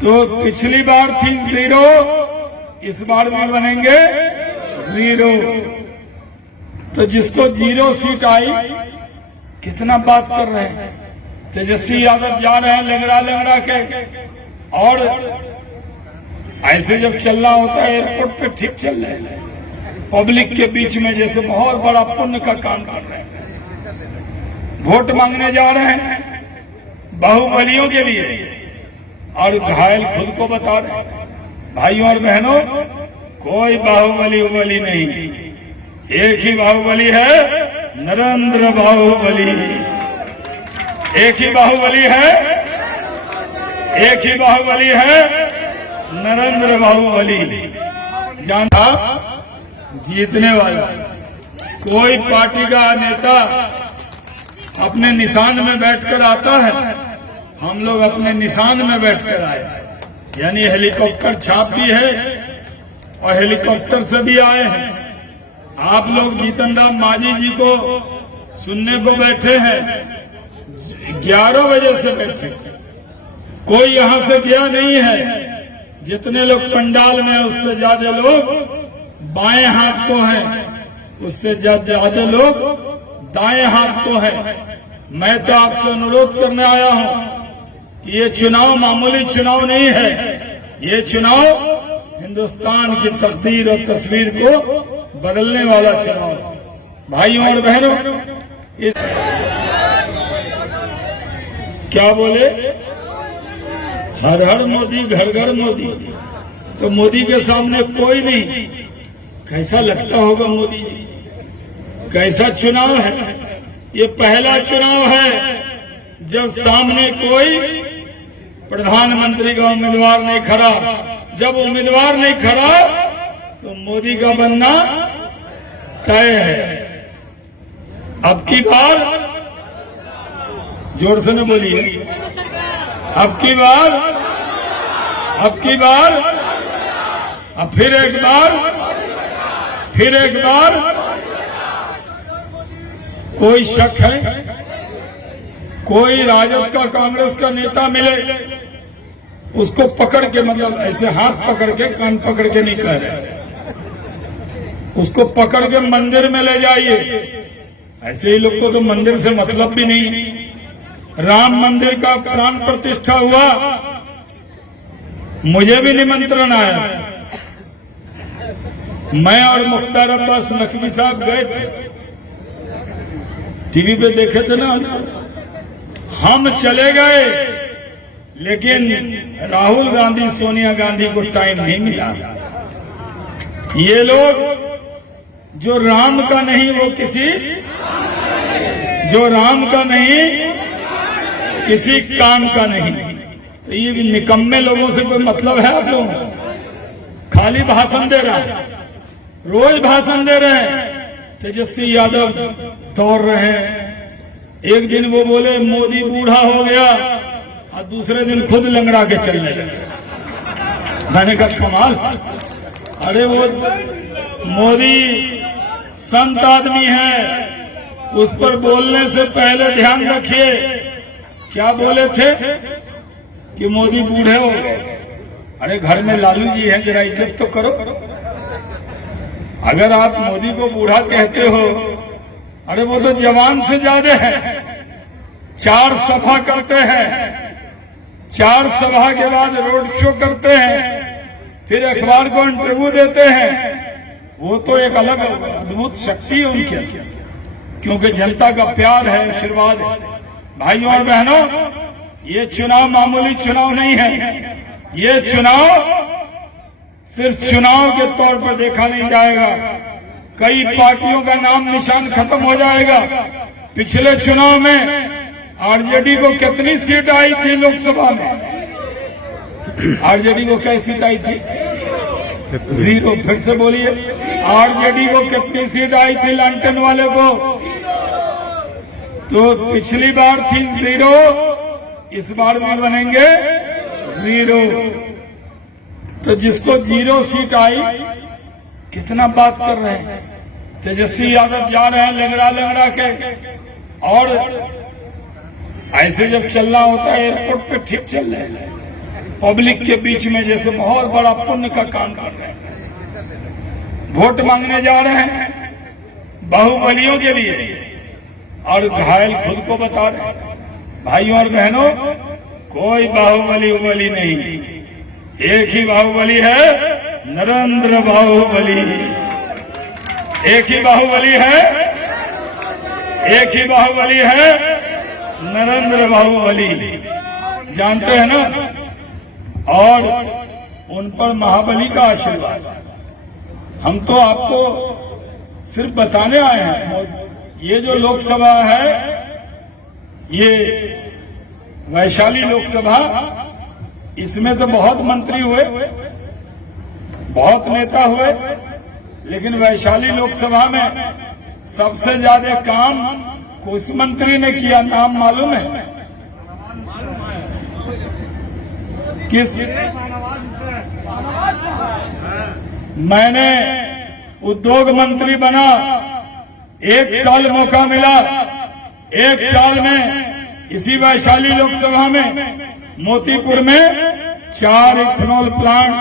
तो पिछली बार थी 0, इस बार भी बनेंगे 0। तो जिसको 0 सीट आई, कितना बात कर रहे हैं। तेजस्वी यादव जा रहे हैं लंगड़ा लंगड़ा के, और ऐसे जब चलना होता है एयरपोर्ट पे ठीक चल रहे हैं, पब्लिक के बीच में जैसे बहुत बड़ा पुण्य का काम कर रहे हैं। वोट मांगने जा रहे हैं बाहुबलियों के लिए, और घायल खुद को बता रहे हैं। भाइयों और बहनों, कोई बाहुबली उबली नहीं, एक ही बाहुबली है, नरेंद्र बाहुबली। एक ही बाहुबली है, एक ही बाहुबली है, नरेंद्र बाहुबली। जानता जीतने वाला कोई पार्टी का नेता अपने निशान में बैठकर आता है, हम लोग अपने निशान में बैठकर आए, यानी हेलीकॉप्टर छाप भी है और हेलीकॉप्टर से भी आए हैं। आप लोग जीतन राम मांझी जी को सुनने को बैठे हैं, 11 बजे से बैठे, कोई यहां से गया नहीं है। जितने लोग पंडाल में, उससे ज्यादा लोग बाएं हाथ को हैं, उससे ज्यादा लोग दाएं हाथ को हैं। मैं तो आपसे अनुरोध करने आया हूं कि ये चुनाव मामूली चुनाव नहीं है, ये चुनाव हिंदुस्तान की तकदीर और तस्वीर को बदलने वाला चुनाव। भाइयों और बहनों, क्या बोले, हर हर मोदी, घर घर मोदी। तो मोदी के सामने कोई नहीं। कैसा लगता होगा मोदी जी, कैसा चुनाव है। ये पहला चुनाव है जब सामने कोई प्रधानमंत्री का उम्मीदवार नहीं खड़ा। जब उम्मीदवार नहीं खड़ा तो मोदी का बनना तय है। अब की बार, जोर से न बोलिए, अब की बार, अब की बार, अब फिर एक बार, फिर एक बार। कोई शक है, कोई राजद का, कांग्रेस का नेता मिले, उसको पकड़ के, मतलब ऐसे हाथ पकड़ के, कान पकड़ के नहीं कह रहे, उसको पकड़ के मंदिर में ले जाइए। ऐसे ही लोग को तो मंदिर से मतलब भी नहीं। राम मंदिर का प्राण प्रतिष्ठा हुआ, मुझे भी निमंत्रण आया था। मैं और मुख्तार अब्बास नकवी साहब गए थे, टीवी पे देखे थे ना। हम चले गए, लेकिन राहुल गांधी, सोनिया गांधी को टाइम नहीं मिला। ये लोग जो राम का नहीं, वो किसी, जो राम का नहीं, किसी काम का नहीं। तो ये भी निकम्मे लोगों से कोई मतलब है आप लोगों को? खाली भाषण दे रहा है, रोज भाषण दे रहे हैं। तेजस्वी यादव दौड़ रहे हैं। एक दिन वो बोले मोदी बूढ़ा हो गया, और दूसरे दिन खुद लंगड़ा के चलने लगे। मैंने कहा कमाल। अरे वो मोदी संत आदमी है, उस पर बोलने से पहले ध्यान रखिए। क्या बोले थे कि मोदी बूढ़े हो गए। अरे घर में लालू जी हैं, जरा इज्जत तो करो। अगर आप मोदी को बूढ़ा कहते हो, अरे वो तो जवान से ज्यादा है। 4 सभा करते हैं, 4 सभा के बाद रोड शो करते हैं, फिर अखबार को इंटरव्यू देते हैं। वो तो एक अलग अद्भुत शक्ति है उनकी, क्योंकि जनता का प्यार है, आशीर्वाद है। भाइयों और बहनों, ये चुनाव मामूली चुनाव नहीं है। ये चुनाव सिर्फ चुनाव के तौर पर देखा नहीं जाएगा। कई पार्टियों का नाम निशान खत्म हो जाएगा। पिछले चुनाव में आरजेडी को कितनी सीट आई थी लोकसभा में? आरजेडी को कैसी सीट आई थी? 0। फिर से बोलिए, आरजेडी को कितनी सीट आई थी लालटेन वाले को? तो पिछली बार थी 0, इस बार भी बनेंगे 0। तो जिसको 0 सीट आई, कितना बात कर रहे हैं। तेजस्वी यादव जा रहे हैं लंगड़ा लंगड़ा के, और ऐसे जब चलना होता है एयरपोर्ट पे ठीक चल रहे हैं, पब्लिक के बीच में जैसे बहुत बड़ा पुण्य का काम कर रहे हैं। वोट मांगने जा रहे हैं बाहुबलियों के लिए और घायल खुद को बता रहे हैं। भाइयों और बहनों, कोई बाहुबली उबली नहीं, एक ही बाहुबली है, नरेंद्र बाहुबली। एक ही बाहुबली है, एक ही बाहुबली है, नरेंद्र बाहुबली। जानते हैं ना? और उन पर महाबली का आशीर्वाद। हम तो आपको सिर्फ बताने आए हैं। ये जो लोकसभा है, ये वैशाली लोकसभा, इसमें तो बहुत मंत्री हुए, बहुत नेता हुए, लेकिन वैशाली लोकसभा में सबसे ज्यादा काम किस मंत्री ने किया, नाम मालूम है? किस? मैंने उद्योग मंत्री बना, 1 साल मौका मिला। 1 साल में इसी वैशाली लोकसभा में मोतीपुर में 4 ethanol plant,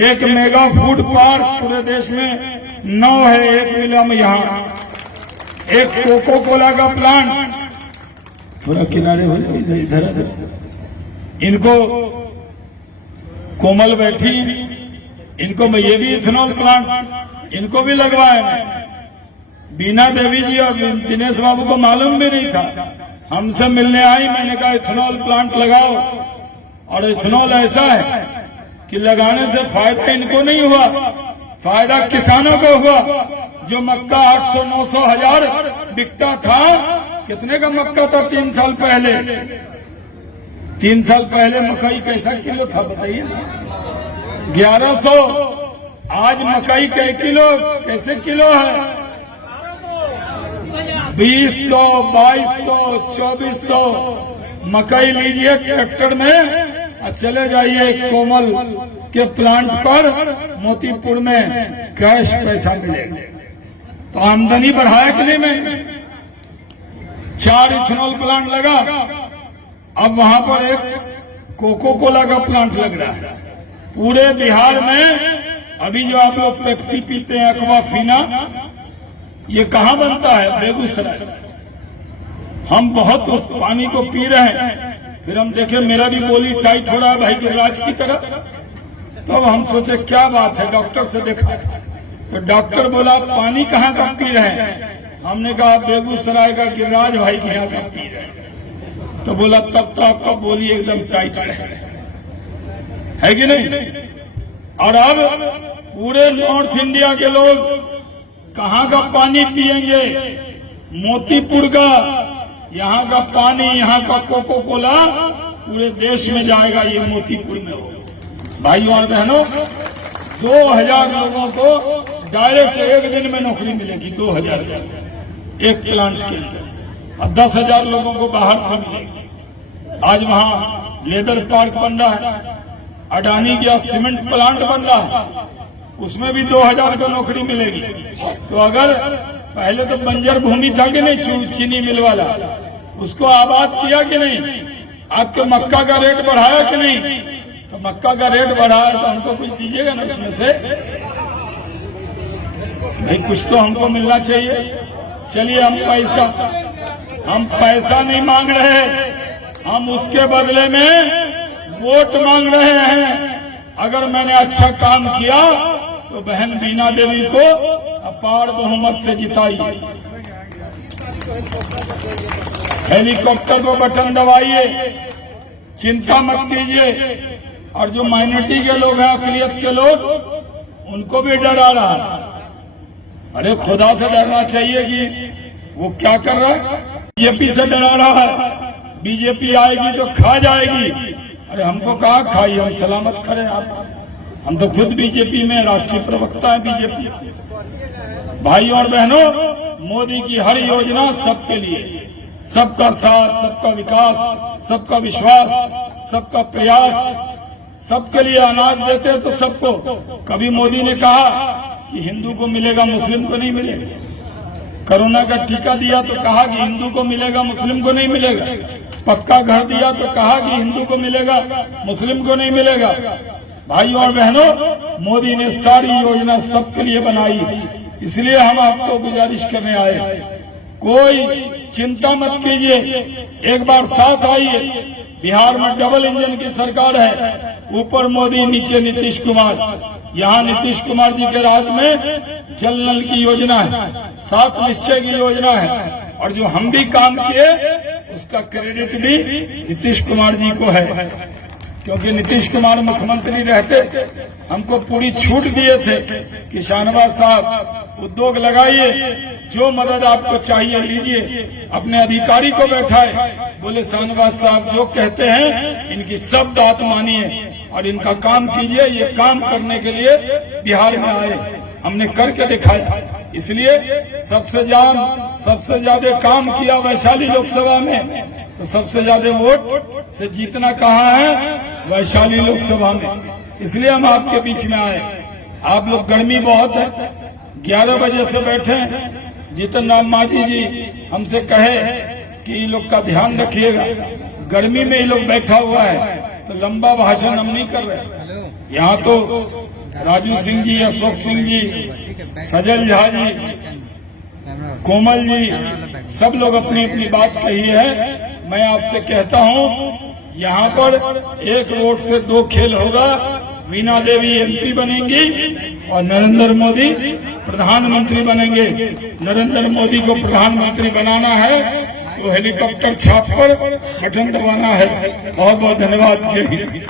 1 mega food park, पूरे देश में 9 है, 1 मिला यहाँ, 1 कोको कोला का प्लांट। थोड़ा किनारे हो जाए, इधर इनको कोमल बैठी, इनको मैं ये भी इथेनॉल प्लांट इनको भी लगवाए। बीना देवी जी और दिनेश बाबू को मालूम भी नहीं था, हमसे मिलने आई। मैंने कहा इथेनॉल प्लांट लगाओ, और इथेनॉल ऐसा है कि लगाने से फायदा इनको नहीं हुआ, फायदा किसानों को हुआ। जो मक्का 800-900 हजार बिकता था, कितने का मक्का था 3 साल पहले? 3 साल पहले मकई कैसा किलो था बताइए ना? 1100। आज मकई कै किलो, कैसे किलो है? 2000, 2200, 2400। मकई लीजिए ट्रैक्टर में और चले जाइए कोमल के प्लांट पर, मोतीपुर में कैश पैसा मिलेगा। तो आमदनी बढ़ाया कि नहीं? मैंने 4 इथेनॉल प्लांट लगा। अब वहां पर एक कोको कोला का प्लांट लग रहा है। पूरे बिहार में अभी जो आप लोग पेप्सी पीते हैं, एक्वाफीना, ये कहाँ बनता है? बेगूसराय। हम बहुत उस पानी को पी रहे हैं, फिर हम देखे मेरा भी बोली टाइट हो रहा है भाई गिरिराज की तरह। तब हम सोचे क्या बात है, डॉक्टर से देखा तो डॉक्टर बोला पानी कहाँ का पी रहे हैं? हमने कहा बेगूसराय का गिरिराज भाई के यहाँ का पी रहे हैं। तो बोला तब तो आपका बोली एकदम टाइट है कि नहीं? और अब पूरे नॉर्थ इंडिया के लोग कहाँ का पानी पिएंगे? मोतीपुर का। यहाँ का पानी, यहाँ का कोको कोला पूरे देश में जाएगा, ये मोतीपुर में हो। भाइयों और बहनों, 2000 लोगों को डायरेक्ट एक दिन में नौकरी मिलेगी। 2000 एक प्लांट के अंदर, और 10,000 लोगों को बाहर से मिलेगी। आज वहाँ लेदर पार्क बन रहा है, अडानी का सीमेंट प्लांट बन रहा है, उसमें भी 2000 को नौकरी मिलेगी। तो अगर पहले तो बंजर भूमि था कि नहीं, चीनी मिल वाला, उसको आबाद किया कि नहीं? आपके मक्का का रेट बढ़ाया कि नहीं? तो मक्का का रेट बढ़ाया तो हमको कुछ दीजिएगा ना उसमें से? भाई कुछ तो हमको मिलना चाहिए। चलिए हम पैसा नहीं मांग रहे, हम उसके बदले में वोट मांग रहे हैं। अगर मैंने अच्छा काम किया तो बहन बीना देवी को अपार बहुमत से जिताइए। हेलीकॉप्टर को बटन दबाइए, चिंता मत कीजिए। और जो माइनॉरिटी के लोग हैं, अकलियत के लोग, उनको भी डरा रहा है। अरे खुदा से डरना चाहिए कि वो क्या कर रहा है। बीजेपी से डरा रहा है, बीजेपी आएगी तो खा जाएगी। अरे हमको कहाँ खाई, हम सलामत खड़े हैं। हम तो खुद बीजेपी में राष्ट्रीय प्रवक्ता है बीजेपी। भाइयों और बहनों, मोदी की हर योजना सबके लिए, सबका साथ, सबका विकास, सबका विश्वास, सबका प्रयास, सबके लिए अनाज देते हैं तो सबको। कभी मोदी ने कहा कि हिंदू को मिलेगा मुस्लिम को नहीं मिलेगा। कोरोना का टीका दिया तो कहा कि हिंदू को मिलेगा मुस्लिम को नहीं मिलेगा। पक्का घर दिया तो कहा कि हिंदू को मिलेगा, मुस्लिम को नहीं मिलेगा। भाइयों और बहनों, मोदी ने सारी योजना सबके लिए बनाई, इसलिए हम आपको गुजारिश करने आए, कोई चिंता मत कीजिए, एक बार साथ आइए। बिहार में डबल इंजन की सरकार है, ऊपर मोदी नीचे नीतीश कुमार। यहाँ नीतीश कुमार जी के राज में जल नल की योजना है, 7 निश्चय की योजना है, और जो हम भी काम किए उसका क्रेडिट भी नीतीश कुमार जी को है, क्योंकि नीतीश कुमार मुख्यमंत्री रहते हमको पूरी छूट दिए थे कि शाहनवाज साहब उद्योग लगाइए, जो मदद आपको चाहिए लीजिए। अपने अधिकारी को बैठाए, बोले शाहनवाज साहब जो कहते हैं इनकी सब बात मानिए और इनका काम कीजिए। ये काम करने के लिए बिहार में आए, हमने करके दिखाया। इसलिए सबसे ज्यादा काम किया वैशाली लोकसभा में, तो सबसे ज्यादा वोट से जीतना कहाँ है? वैशाली लोकसभा में। इसलिए हम आपके बीच में आए। आप लोग गर्मी बहुत है, 11 बजे से बैठे हैं। जीतन राम मांझी जी हमसे कहे कि इन लोग का ध्यान रखिएगा, गर्मी में ये लोग बैठा हुआ है, तो लंबा भाषण हम नहीं कर रहे। यहाँ तो राजू सिंह जी, अशोक सिंह जी, सजल झा जी, कोमल जी, सब लोग अपनी अपनी बात कही है। मैं आपसे कहता हूँ, यहाँ पर एक वोट से 2 खेल होगा। वीणा देवी एमपी बनेंगी और नरेंद्र मोदी प्रधानमंत्री बनेंगे। नरेंद्र मोदी को प्रधानमंत्री बनाना है तो हेलीकॉप्टर छाप पर बटन दबाना है। बहुत बहुत धन्यवाद। जय हिंद।